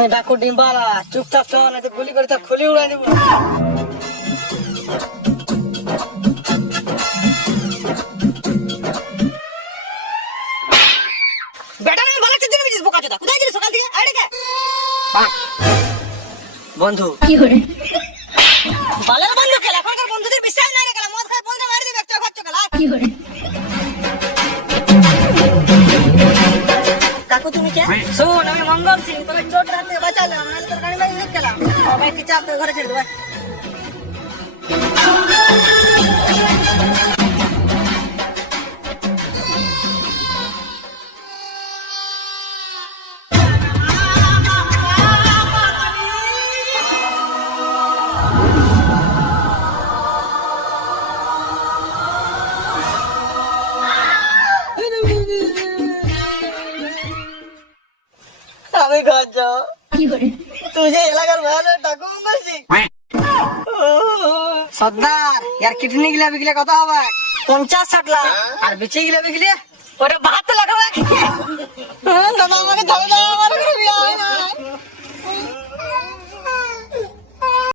আমি ডাকু ডিম্বালা, চুপচাপ চল, না তো গুলি করে তা খুলি উড়াই দেবো। বন্ধু বালের বন্ধু খেলা, এখনকার বন্ধুদের বিশ্বাস নাই রে, খেলা মদ খায় বন্ধু মারি দিবে একটা বাচ্চা খেলা। কাকু তুমি কে? শোন, আমি মঙ্গল সিং, তোকে চোট রাতে বাঁচালাম, নাহলে তোর গাড়ি মারি খেলাম। ভাই কি চাপ, তোর ঘরে ছেড়ে দেবো। আমি ঘর যাও, তুই যে এলাকার ভালো ডাকু মঙ্গল সিং। সর্দার, ইয়ার কিডনি গিলা বিকলে কত হবে? 50-60 লাখ। আর বেঁচে গিলা বিকলে ওটা 72 লাখ হবে। দাদা আমাকে ধরে দাও।